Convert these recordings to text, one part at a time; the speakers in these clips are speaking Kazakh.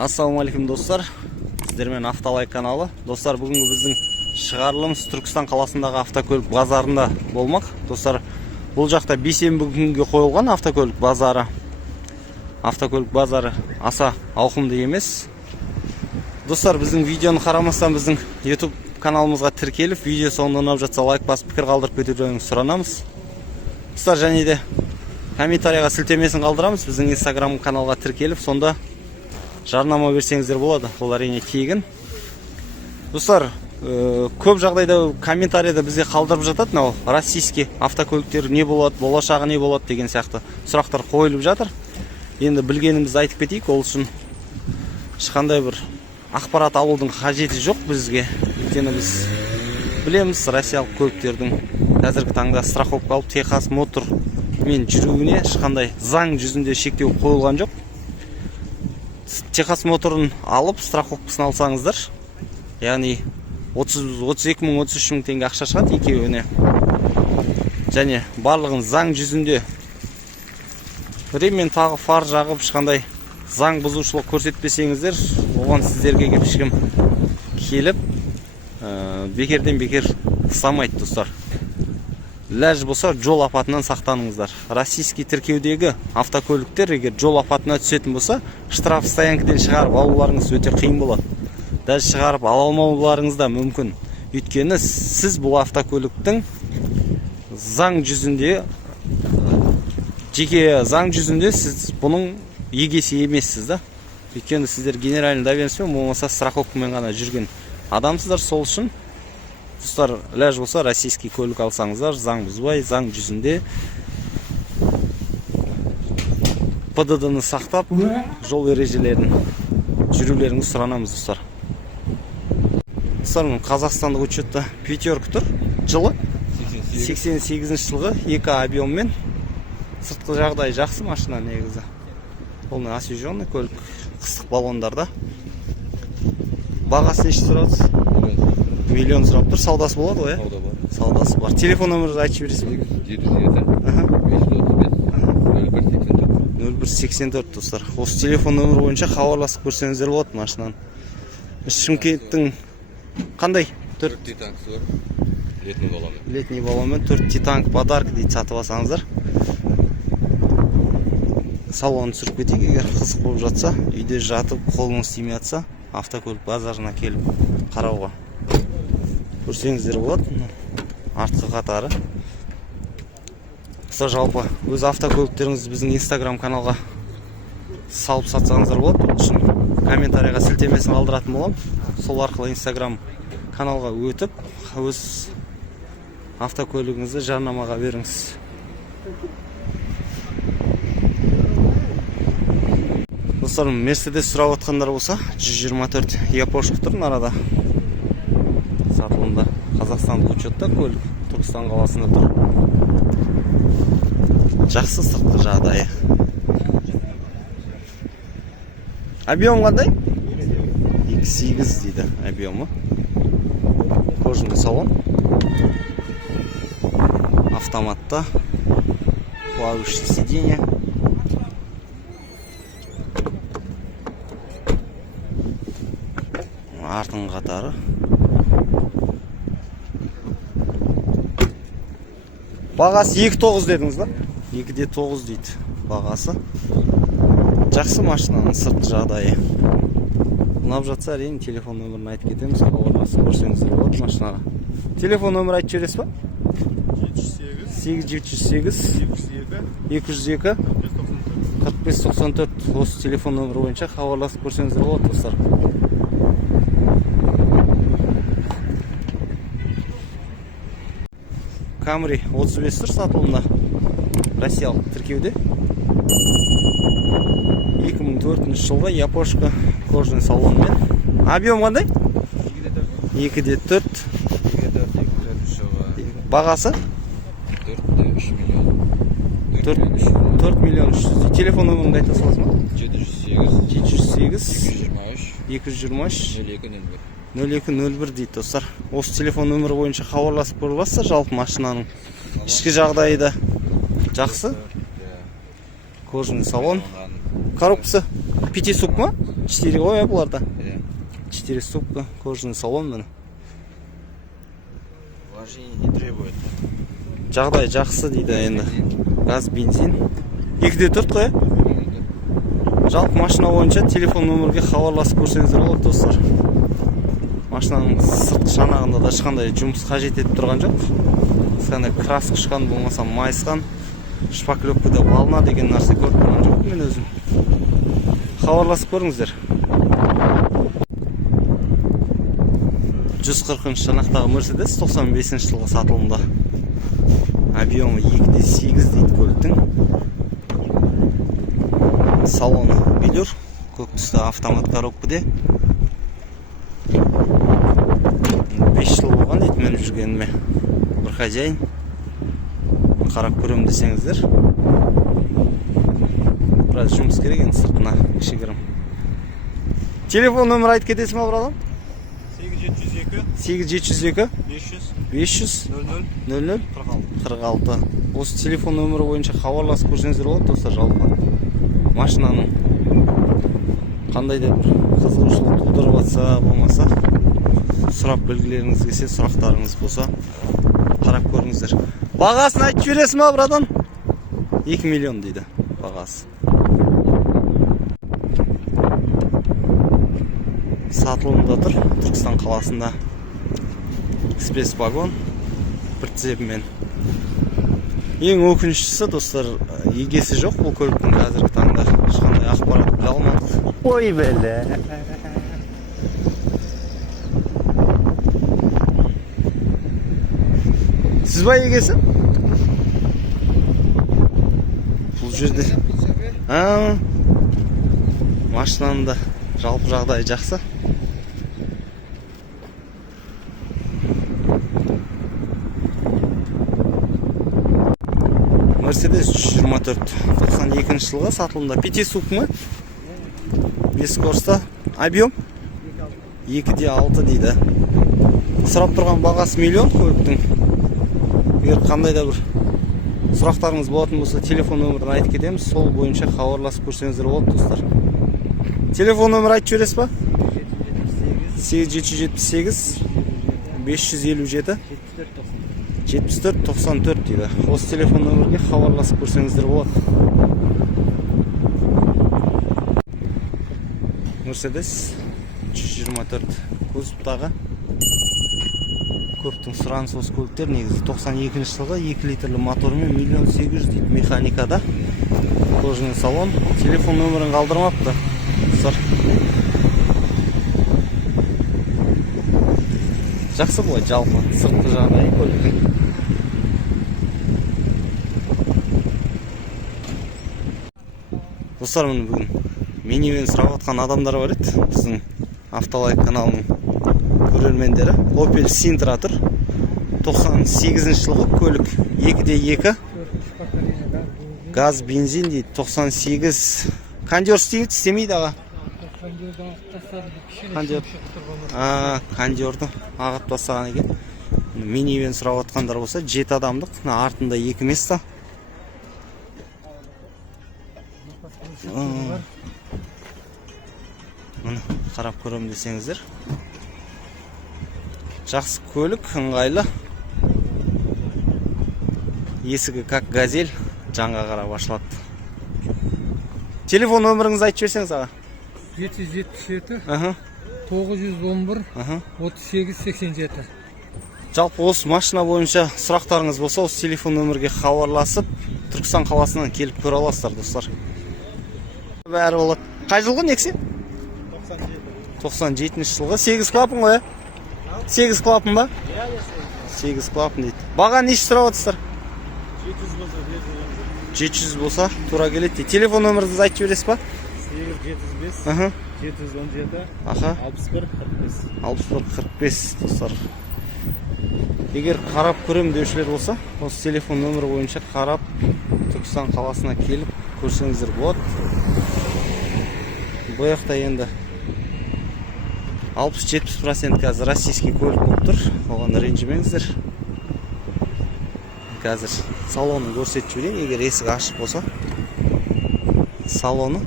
Ассалаумалейкум достар, сіздермен Автолайк каналы. Достар, бүгінгі біздің шығарылымыз Түркістан қаласындағы автокөлік базарында болмақ. Достар, бұл жақта бейсенбі күнге қойылған автокөлік базары. Автокөлік базары аса ауқымды емес. Достар, біздің видеоны қарамастан біздің YouTube каналымызға тіркеліп, видео соңында ұнап жатса лайк басып, пікір қалдырып кетулеріңізді сұранамыз. Достар, және де комментарийға сілтемесін қалдырамыз. Біздің Instagram каналға тіркеліп, сонда жарнама берсеңіздер болады. Ол әрине тегін. Достар, көп жағдайда комментарийда бізге қалдырып жатады, мынау российский автокөліктер не болады, болашағы не болады деген сияқты сұрақтар қойылып жатыр. Енді білгенімізді айтып кетейік. Ол үшін ешқандай бір ақпарат алудың қажеті жоқ бізге. Өйткені біз білеміз, россиялық көліктердің қазіргі таңда страховка алып Техас Мотор мен жүруіне ешқандай заң жүзінде шектеу қойылған жоқ. Техас моторын алып страховкасын алсаңыздар, яғни 32 мың, 33 мың теңге ақша шығады екеуіне. Және барлығын заң жүзінде реммен тағып, фар жағып, ешқандай заң бұзушылық көрсетпесеңіздер, оған сіздерге ешкім келіп бекерден бекер ұстамайды. Достар, ләж болса жол апатынан сақтаныңыздар. Российский тіркеудегі автокөліктер егер жол апатына түсетін болса, штраф стоянкіден шығарып алуларыңыз өте қиын болады. Даже шығарып ала алмауларыңыз да мүмкін. Өйткені сіз бұл автокөліктің заң жүзінде, жеке заң жүзінде сіз бұның егесі емессіз да. Өйткені сіздер генеральный доверенностьпен, болмаса страховкамен ғана жүрген адамсыздар. Сол үшін достар, ләж болса российский көлік алсаңыздар, заң бұзбай, заң жүзінде ПДД-ны сақтап, жол ережелерін жүрулеріңізді сұранамыз. Достар, қазақстандық учетта пятерка тұр, жылы 88 жылғы, 2 объеммен. Сыртқы жағдай жақсы машина негізі. Ол освеженный көлік, қыстық баллондарда. Бағасы неше тұрады? Миллион сұрап тұр. Саудасы болады ғой, иә? Саудасы бар. Телефон нөмірді айтып жібересің? 0184 достар. Осы телефон нөмірі бойынша хабарласып көрсеңіздер болады машинаны. Шымкенттің қандай? 4 титанксы бар. Летний баллонмен. Летний баллонмен 4 титанк подарка дейді, сатып алсаңыздар. Салонын түсіріп кетейік, егер қызық болып жатса, үйде жатып, қолыңыз тимей жатса, автокөлік базарына келіп қарауға көрсеңіздер болады. Артқы қатары. Жалпы өз автокөліктеріңізді біздің Instagram каналға салып сатсаңыздар болады. Ол үшін комментарийға сілтемесін қалдыратын болам. Сол арқылы Instagram каналға өтіп, өз автокөлігіңізді жарнамаға беріңіз. Достарым, Mercedes сұрап отқандар болса, 124 япошка тұр арада. Сатылымда Қазақстандық учетта көлік, Түркістан қаласында тұр. Жақсы сыртқы жағдайы. Объем қандай? 2.8 дейді объемы. Кожаный салон. Автоматта. Плавающее сиденье. Артын қатары. Бағасы 2.9 дедіңіз ба? 2.9 дейді бағасы. Жақсы машинаның сыртқы жағдайы. Ұнап жатса, әрине телефон нөмірін айтып кетеміз. Хабарласып көрсеңіздер болады машинаға. Телефон нөмірі айтып жібересіз ба? 708 202 4594. Осы телефон нөмірі бойынша хабарласып көрсеңіздер болады, достар. Camry 35 тұр сатылымда. Россиялық тіркеуде. 2004 жылғы япошка кожаный салонмен. Объем қандай? 2.4. Бағасы? 4 миллион 300. Телефон нөмірін айта саласың ба? 708 223 0201 дейді, достар. Осы телефон нөмірі бойынша хабарласып көрсеңіздер, жалпы машинаның ішкі жағдайы да жақсы. Кожаный салон. Коробкасы 5 сук ма? 4 ғой бұларда. Иә. 4 ступка, кожаный салон міне. Вложение не требует. Жағдай жақсы дейді енді. Газ, бензин. 2-4 қой. Жалпы машина бойынша телефон нөмірге хабарласып көрсеңіздер болады достар. Машинаның сыртқы шанағында да ешқандай жұмыс қажет етіп тұрған жоқ. Қандай краска ұшқан болмаса майысқан, шпаклевкада балына деген нәрсе көріп тұрған жоқ мен өзім. Хабарласып көріңіздер. 140 жанақтағы Mercedes 95 жылғы сатылымда. Объемы 2.8 дейді көліктің. Салоны велюр, көк түсті автомат коробкаде. 5 жыл болған дейді мен жүргеніме. Бір хозяин. Қарап көрем десеңіздер. Біраз жұмыс керек енді сыртына кішігірім. Телефон нөмір айтып кетесің ме, братан? 8702 500 00 46. Осы телефон нөмірі бойынша хабарласып көрсеңіздер болады достар. Жалпы машинаның қандай да бір қызығушылық тудырып жатса болмаса, сұрап білгілеріңіз келсе, сұрақтарыңыз болса қарап көріңіздер. Бағасын айтып жібересің ме, братан? 2 миллион дейді бағасы. Сатылымда тұр, Түркістан қаласында. Экспресс вагон прицебімен. Ең өкініштісі достар, егесі жоқ бұл көліктің қазіргі таңда. Ешқандай ақпарат біле алмадық. Ой бәле. Сіз ба егесі? Бұл жерде. Машинаның да жалпы жағдайы жақсы. Mercedes 124 92 жылғы сатылымда. 5 сук мы? 5 корста. Объем? 2.6 дейді. Сұрап тұрған бағасы миллион көліктің. Егер қандай да бір сұрақтарыңыз болатын болса, телефон нөмірін айтып кетеміз. Сол бойынша хабарласып көрсеңіздер болады достар. Телефон нөмір айтып жібересіз ба? 8778 557 74-94 дейді. Осы телефон нөмірге хабарласып көрсеңіздер болады. Mercedes 124 кузовтағы. Көптің сұранысы осы көліктер. Негізі 92 жылғы 2 литрлі моторымен 1 800 000 дейді. Механикада. Кожаный салон. Телефон нөмірін қалдырмапты. Жақсы былай жалпы сыртқы жағдайы көліктің. Достар, міне бүгін минивэн сұрап жатқан адамдар бар еді. Біздің Автолайк каналының көрермендері. Opel Sintra тұр. 98 жылғы көлік 2.2. Газ, бензин дейді. 98. Кондер істемейді аға. Кондерді ағып тастаған екен. Минивэн сұрап жатқандар болса, 7 адамдық. Артында 2 места. Қарап көрем десеңіздер. Жақсы көлік, ыңғайлы. Есігі как газель, жанға қарап ашылады. Телефон нөміріңізді айтып жіберсеңіз аға. 777 911 3887. Жалпы осы машина бойынша сұрақтарыңыз болса, осы телефон нөмірге хабарласып, Түркістан қаласынан келіп көре аласыздар достар. Бәрі болады. Қай жылғы нексі? 97 жылғы. 8 клапан ғой, 8 клапан ба? 8 клапан дейді. Баға неше сұрап отырсыздар? 700 болса тура келеді дейді. Телефон нөміріңізді айтып жібересіз ба? 875 717 61 45 достар. Егер қарап көрем деушілер болса, осы телефон нөмірі бойынша қарап Түркістан қаласына келіп көрсеңіздер болады. Бұяқта енді 60-70% қазір российский көлік болып тұр. Оған ренжімеңіздер. Қазір салонын көрсетіп жіберейін, егер есік ашық болса. Салоны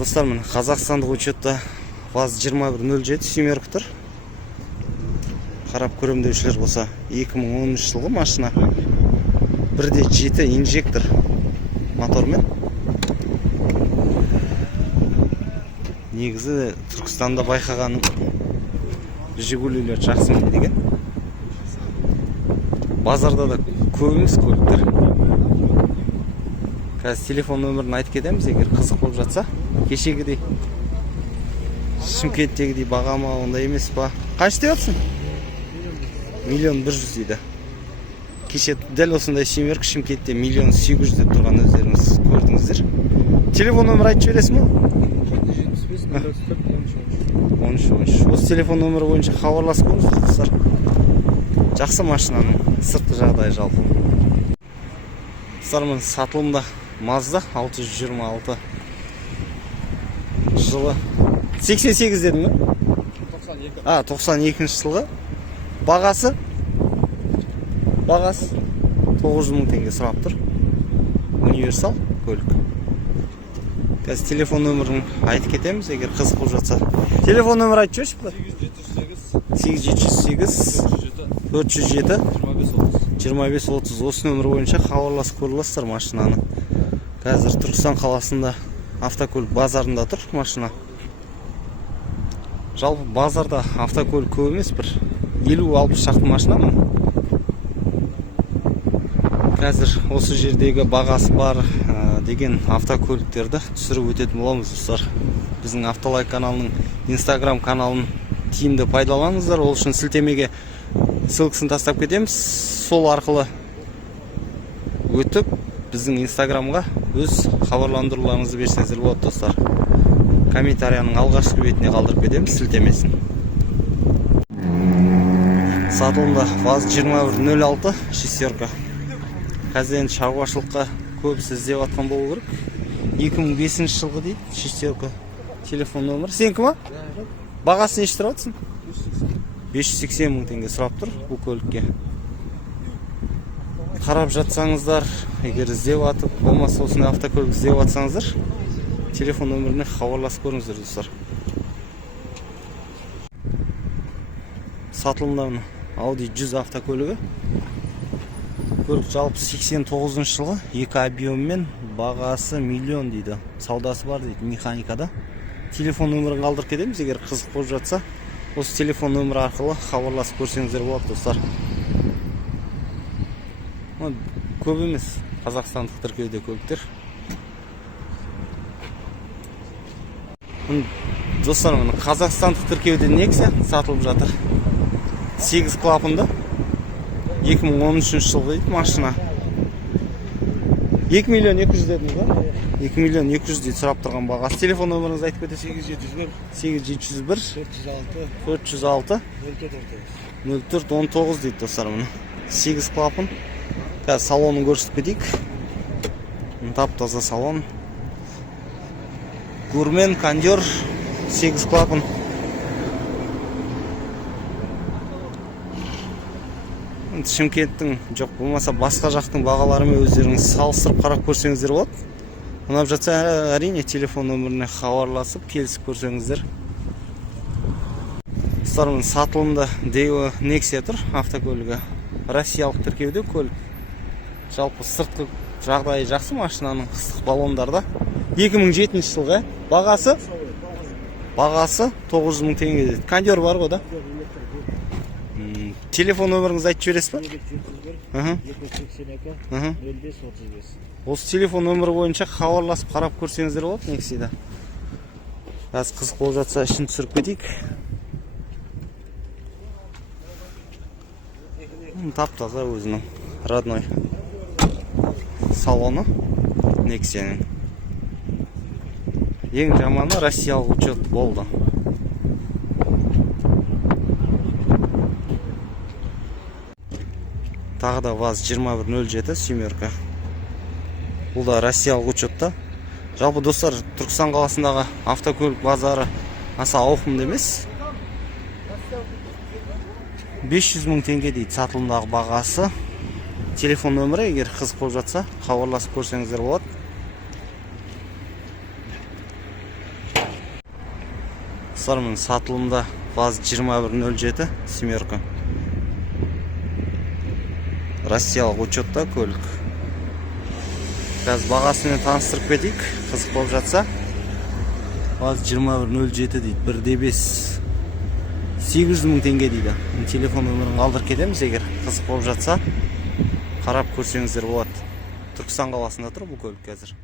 Достар, міне Қазақстандық учетта ВАЗ-2107 семерка тұр. Қарап көрем деушілер болса, 2013 жылғы машина. 1.7 инжектор мотормен. Негізі Түркістанда байқағаным Жигулилер жақсы мінеді екен. Базарда да көп емес көліктер. Қазір телефон нөмірін айтып кетеміз, егер қызық болып жатса. Кешегідей Шымкенттегідей баға ма, ондай емес па? Қанша деп жатсың? 1.100.000 дейді. Кеше дәл осындай семерка Шымкентте 1.800.000 деп тұрған өздеріңіз көрдіңіздер. Телефон нөмір айтып жібересің бе? 13. Осы телефон нөмірі бойынша хабарласып көріңіздер достар. Жақсы машинаның сыртқы жағдайы жалпы. Достар, сатылымда Mazda 626 жылы 88 дедім бе? 92 жылғы. Бағасы 900.000 теңге сұрап тұр. Универсал көлік. Қазір телефон нөмірін айтып кетеміз, егер қызық болып жатса. Телефон нөмір айтып жүрші? 8708 407 2530. Осы нөмір бойынша хабарласып көріңіздер машинаны. Қазір Түркістан қаласында автокөлік базарында тұр машина. Жалпы базарда автокөлік көп емес, бір 50-60 шақты машина ма? Қазір осы жердегі бағасы бар деген автокөліктерді түсіріп өтетін боламыз достар. Біздің Автолайк каналының Instagram каналын тиімді пайдаланыңыздар. Ол үшін сілтемеге ссылкасын тастап кетеміз. Сол арқылы өтіп біздің Instagramға өз хабарландыруларыңызды берсеңіздер болады достар. Комментарияның алғашқы бетіне қалдырып кетеміз сілтемесін. Сатылымда ВАЗ-2106 шестерка. Қазір енді шаруашылыққа көбісі іздеп атқан болу керек. 2005 жылғы дейді шестерка. Телефон нөмірі. Сенікі ма? Бағасы неше тұрып жатсың? 580.000 теңге сұрап тұр бұл көлікке. Қарап жатсаңыздар, егер іздеп атып, болмаса осындай автокөлік іздеп атсаңыздар, телефон нөміріне хабарласып көріңіздер достар. Сатылымда Audi 100 автокөлігі. Көлік жалпы 89 жылғы, 2 объеммен, бағасы 1 миллион дейді. Саудасы бар дейді механикада. Телефон нөмірін қалдырып кетеміз, егер қызық болып жатса, осы телефон нөмірі арқылы хабарласып көрсеңіздер болады достар. Көп емес қазақстандық тіркеуде көліктер. Достар, қазақстандық тіркеуде Nexia сатылып жатыр. 8 клапанды 2013 жылғы дейді машина. 2 миллион 200 дедіңіз ба? 2 миллион 200 дейді сұрап тұрған бағасы. Телефон нөміріңізді айтып кетесіз? 8701 406 0419 дейді достар. 8 клапан. Қазір салонын көрсетіп кетейік. Тап-таза салон. Гурмен, кондер, 8 клапан. Шымкенттің жоқ болмаса басқа жақтың бағаларымен өздеріңіз салыстырып қарап көрсеңіздер болады. Ұнап жатса әрине телефон нөміріне хабарласып келісіп көрсеңіздер. Достарымның сатылымда Devo Nexia тұр автокөлігі. Россиялық тіркеуде көлік. Жалпы сыртқы жағдайы жақсы машинаның, қыстық баллондарда. 2007 жылғы. Бағасы 900.000 теңге дейді. Кондер бар ғой да? Телефон нөміріңізді айтып жібересіз ба? 282-05-35. Осы телефон нөмірі бойынша хабарласып қарап көрсеңіздер болады Nexia-да. Қазір қызық болып жатса ішін түсіріп кетейік. Тап-таза өзінің родной салоны Nexia-ның. Ең жаманы Россиялық учет болды. Тағы да ВАЗ-2107 семерка. Бұл да Россиялық учетта. Жалпы достар, Түркістан қаласындағы автокөлік базары аса ауқымды емес. 500.000 теңге дейді сатылымдағы бағасы. Телефон нөмірі, егер қызық болып жатса, хабарласып көрсеңіздер болады. Достар, міне сатылымда ВАЗ 2107 семерка. Россиялық учетта көлік. Қазір бағасымен таныстырып кетейік, қызық болып жатса. ВАЗ 2107 дейді, 1.5 800 мың теңге дейді. Телефон нөмірін қалдырып кетеміз, егер қызық болып жатса. Қарап көрсеңіздер болады. Түркістан қаласында тұр бұл көлік қазір.